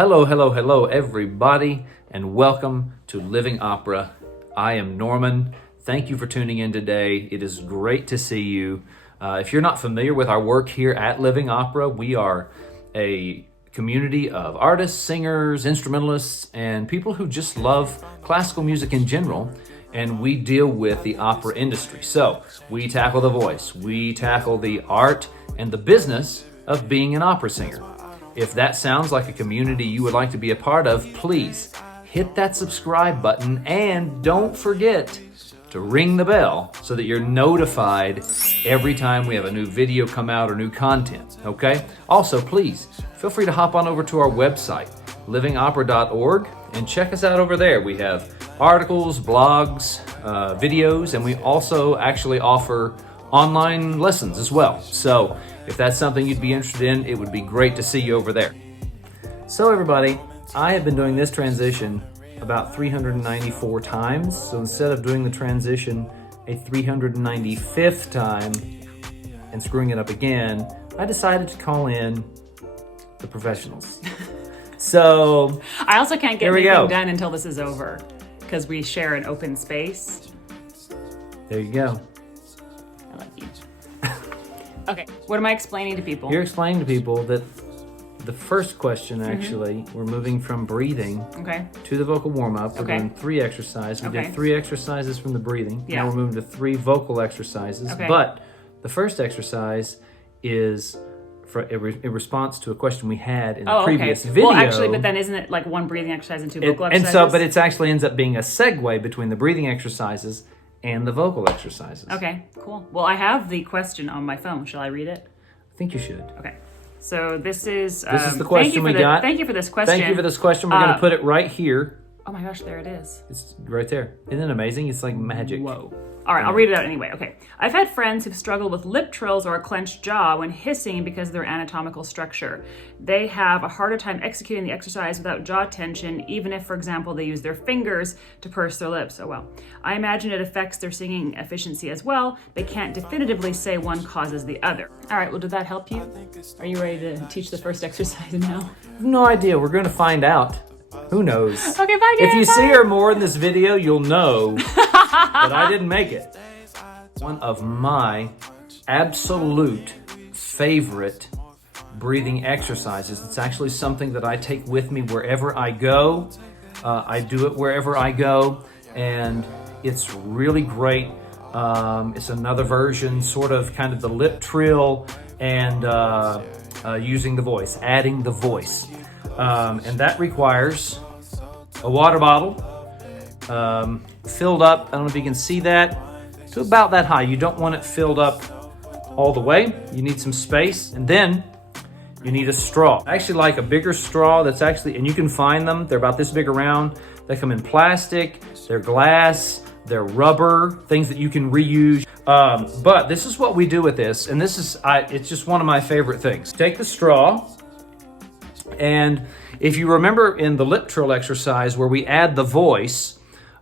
Hello, hello, hello, everybody, and welcome to Living Opera. I am Norman. Thank you for tuning in today. It is great to see you. If you're not familiar with our work here at Living Opera, we are a community of artists, singers, instrumentalists, and people who just love classical music in general, and we deal with the opera industry. So we tackle the voice, we tackle the art and the business of being an opera singer. If that sounds like a community you would like to be a part of, please hit that subscribe button and don't forget to ring the bell so that you're notified every time we have a new video come out or new content, okay? Also, please feel free to hop on over to our website, livingopera.org, and check us out over there. We have articles, blogs, videos, and we also actually offer online lessons as well. So if that's something you'd be interested in, it would be great to see you over there. So everybody, I have been doing this transition about 394 times. So instead of doing the transition a 395th time and screwing it up again, I decided to call in the professionals. So I also can't get anything done until this is over because we share an open space. There you go. I love you. Okay, what am I explaining to people? You're explaining to people that the first question, actually, we're moving from breathing to the vocal warm-up. We're doing 3 exercises. We did 3 exercises from the breathing. Yeah. Now we're moving to 3 vocal exercises. Okay. But the first exercise is for a response to a question we had in the previous video. Well, actually, but then isn't it like 1 breathing exercise and 2 vocal exercises? But it actually ends up being a segue between the breathing exercises and the vocal exercises. Okay, cool. Well, I have the question on my phone. Shall I read it? I think you should. Okay. So this is the question we got. Thank you for this question. Thank you for this question. We're going to put it right here. Oh my gosh, there it is. It's right there. Isn't it amazing? It's like magic. Whoa. All right, I'll read it out anyway. Okay. I've had friends who've struggled with lip trills or a clenched jaw when hissing because of their anatomical structure. They have a harder time executing the exercise without jaw tension, even if, for example, they use their fingers to purse their lips. Oh well. I imagine it affects their singing efficiency as well. They can't definitively say one causes the other. All right, well, did that help you? Are you ready to teach the first exercise now? No idea. We're going to find out. Who knows? Okay, bye, guys. If you see her more in this video, you'll know that I didn't make it. One of my absolute favorite breathing exercises. It's actually something that I take with me wherever I go. I do it wherever I go, and it's really great. It's another version, sort of kind of the lip trill and using the voice, adding the voice. And that requires a water bottle filled up, I don't know if you can see that, to about that high. You don't want it filled up all the way. You need some space, and then you need a straw. I actually like a bigger straw that's actually, and you can find them, they're about this big around. They come in plastic, they're glass, they're rubber, things that you can reuse. But this is what we do with this, and this is, it's just one of my favorite things. Take the straw, and if you remember in the lip trill exercise where we add the voice,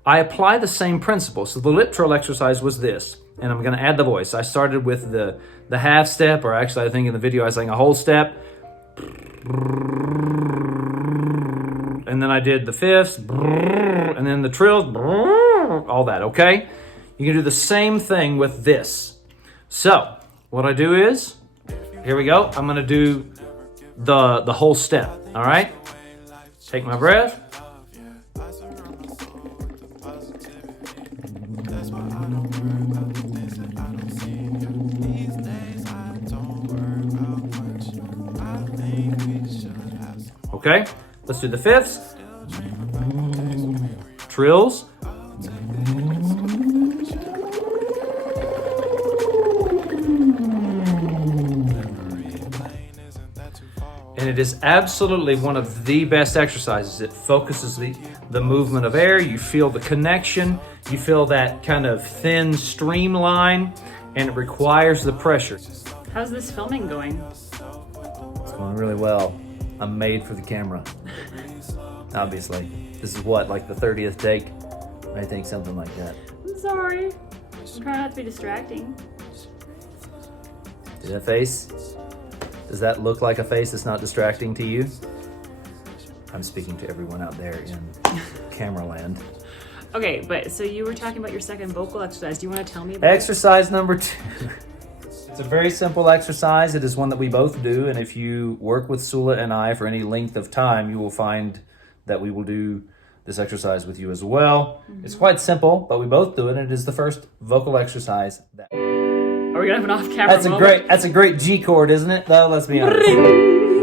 I apply the same principle. So the lip trill exercise was this, and I'm going to add the voice. I started with the half step, or actually I think in the video I sang a whole step. And then I did the fifths, and then the trills, all that, okay? You can do the same thing with this. So what I do is, here we go. I'm going to do the whole step, all right? Take my breath. Okay, let's do the fifths. Trills. And it is absolutely one of the best exercises. It focuses the movement of air. You feel the connection. You feel that kind of thin streamline, and it requires the pressure. How's this filming going? It's going really well. I'm made for the camera. Obviously. This is what, like the 30th take? I think something like that. I'm sorry. I'm trying not to be distracting. See that face? Does that look like a face that's not distracting to you? I'm speaking to everyone out there in camera land. Okay, but so you were talking about your second vocal exercise. Do you want to tell me about Exercise number 2. It's a very simple exercise. It is one that we both do, and if you work with Soula and I for any length of time, you will find that we will do this exercise with you as well. It's quite simple, but we both do it, and it is the first vocal exercise. Are we gonna have an off-camera moment? That's a great G chord, isn't it? Though, let's be honest.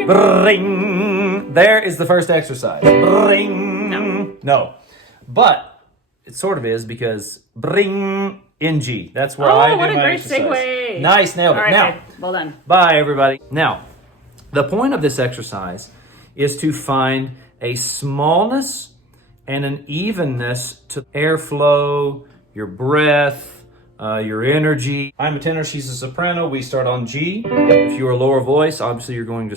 Bring. There is the first exercise. Bring. No. But it sort of is because bring in G. That's where I do what a my great exercise. segue. Nice, nailed it. All right, Now, okay. Well done. bye everybody. Now, the point of this exercise is to find a smallness and an evenness to airflow, your breath, your energy. I'm a tenor, she's a soprano. We start on G. If you're a lower voice, obviously you're going to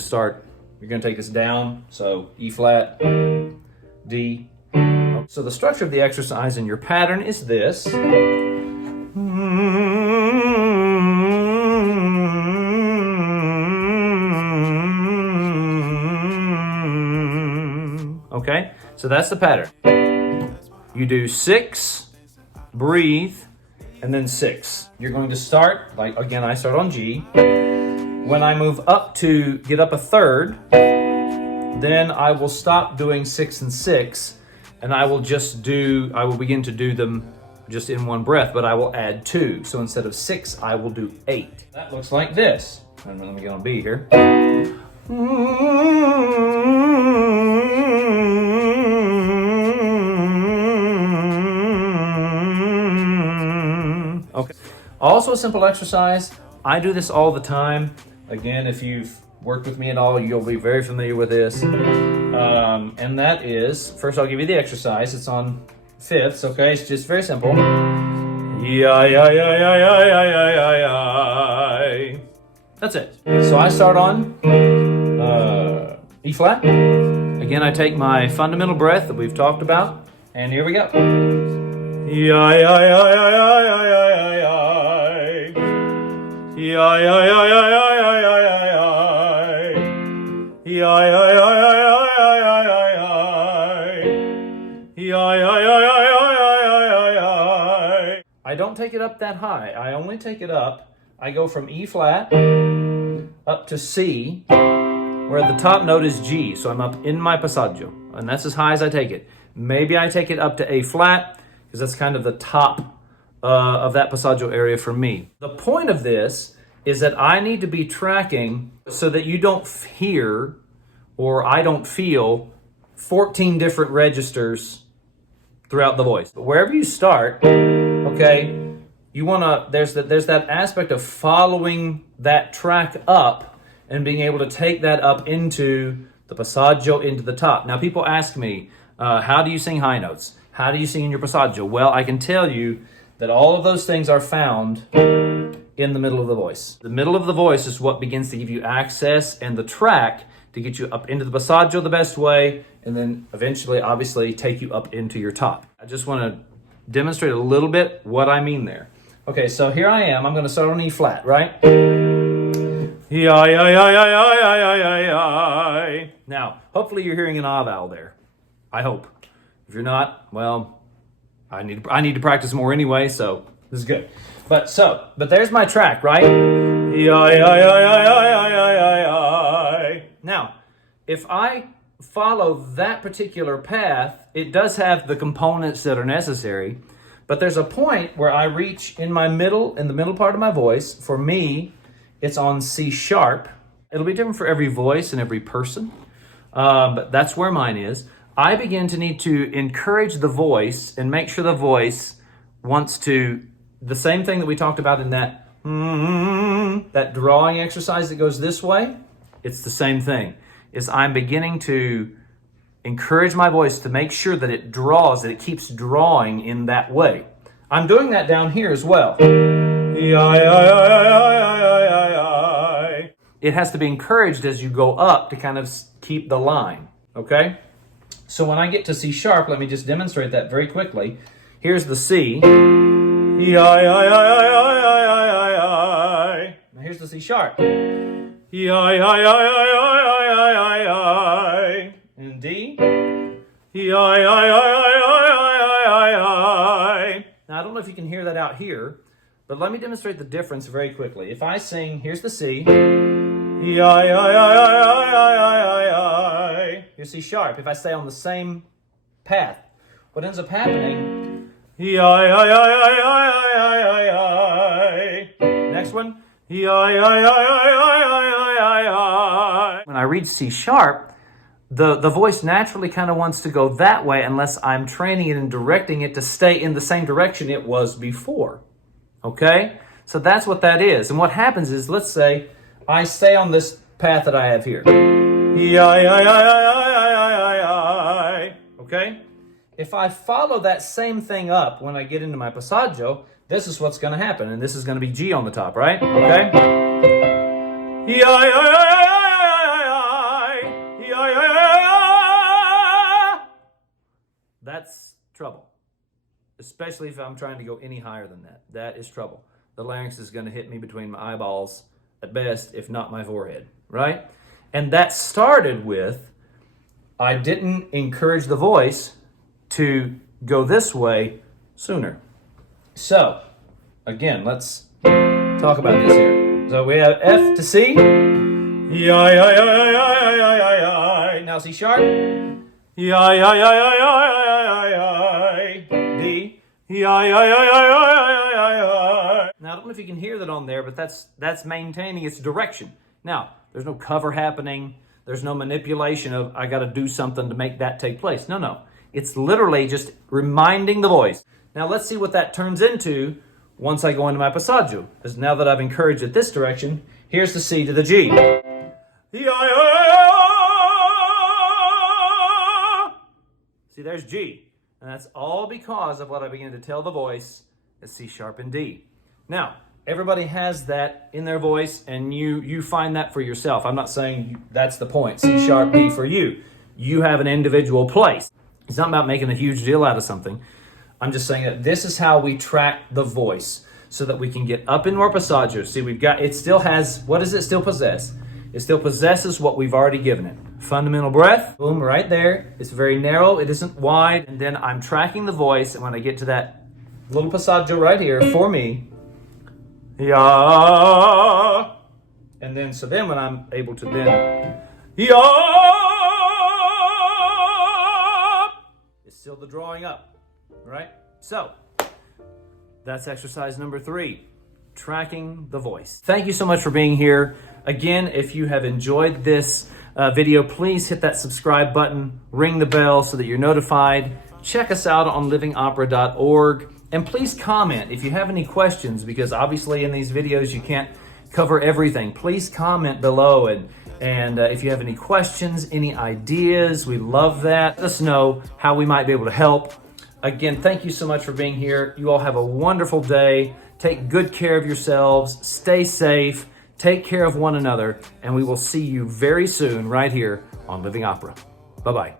take this down. So E flat, D. So the structure of the exercise in your pattern is this. Okay, so that's the pattern. You do 6, breathe, and then 6. You're going to start, like again, I start on G. When I move up to get up a third, then I will stop doing 6 and 6, and I will begin to do them just in one breath, but I will add 2. So instead of 6, I will do 8. That looks like this. And let me get on B here. Okay. Also a simple exercise. I do this all the time. Again, if you've worked with me at all, you'll be very familiar with this. And that is, first I'll give you the exercise. It's on fifths, okay? It's just very simple. That's it. So I start on E flat. Again, I take my fundamental breath that we've talked about, and here we go. I don't take it up that high. I only take it up. I go from E flat up to C, where the top note is G. So I'm up in my passaggio, and that's as high as I take it. Maybe I take it up to A flat, because that's kind of the top of that passaggio area for me. The point of this is that I need to be tracking so that you don't hear, or I don't feel, 14 different registers throughout the voice. But wherever you start, okay, you wanna, there's that aspect of following that track up and being able to take that up into the passaggio, into the top. Now people ask me, how do you sing high notes? How do you sing in your passaggio? Well, I can tell you that all of those things are found in the middle of the voice. The middle of the voice is what begins to give you access and the track to get you up into the passaggio the best way, and then eventually, obviously, take you up into your top. I just want to demonstrate a little bit what I mean there. Okay, so here I am. I'm going to start on E flat, right? Now, hopefully you're hearing an ah vowel there. I hope. If you're not, well, I need to practice more anyway, so this is good. But there's my track, right? Now, if I follow that particular path, it does have the components that are necessary, but there's a point where I reach in the middle part of my voice. For me, it's on C sharp. It'll be different for every voice and every person, but that's where mine is. I begin to need to encourage the voice and make sure the voice wants to, the same thing that we talked about in that drawing exercise that goes this way, it's the same thing. Is I'm beginning to encourage my voice to make sure that it draws, that it keeps drawing in that way. I'm doing that down here as well. It has to be encouraged as you go up to kind of keep the line, okay? So when I get to C sharp, let me just demonstrate that very quickly. Here's the C. Now here's the C sharp. And D. Now, I don't know if you can hear that out here, but let me demonstrate the difference very quickly. If I sing, here's the C. Here's C sharp. If I stay on the same path, what ends up happening, next one, when I read C sharp, the voice naturally kind of wants to go that way unless I'm training it and directing it to stay in the same direction it was before. Okay? So that's what that is. And what happens is, let's say I stay on this path that I have here. Okay? If I follow that same thing up when I get into my passaggio, this is what's going to happen. And this is going to be G on the top, right? Okay? That's trouble. Especially if I'm trying to go any higher than that. That is trouble. The larynx is going to hit me between my eyeballs at best, if not my forehead, right? And that started with, I didn't encourage the voice to go this way sooner. So, again, let's talk about this here. So we have F to C. Now C sharp. D. Now, I don't know if you can hear that on there, but that's maintaining its direction. Now, there's no cover happening. There's no manipulation of, I got to do something to make that take place. No. It's literally just reminding the voice. Now, let's see what that turns into once I go into my passaggio. Because now that I've encouraged it this direction, here's the C to the G. See, there's G. And that's all because of what I began to tell the voice is C sharp and D. Now, everybody has that in their voice, and you find that for yourself. I'm not saying that's the point, C sharp, D for you. You have an individual place. It's not about making a huge deal out of something. I'm just saying that this is how we track the voice so that we can get up into our passaggio. See, it still has, what does it still possess? It still possesses what we've already given it. Fundamental breath, boom, right there. It's very narrow, it isn't wide. And then I'm tracking the voice, and when I get to that little passaggio right here, for me, ya. And then, so then when I'm able to then, ya, it's still the drawing up, right? So, that's exercise number 3, tracking the voice. Thank you so much for being here. Again, if you have enjoyed this video, please hit that subscribe button, ring the bell so that you're notified. Check us out on livingopera.org. And please comment if you have any questions, because obviously in these videos you can't cover everything. Please comment below, and if you have any questions, any ideas, we love that. Let us know how we might be able to help. Again, thank you so much for being here. You all have a wonderful day. Take good care of yourselves. Stay safe. Take care of one another. And we will see you very soon right here on Living Opera. Bye-bye.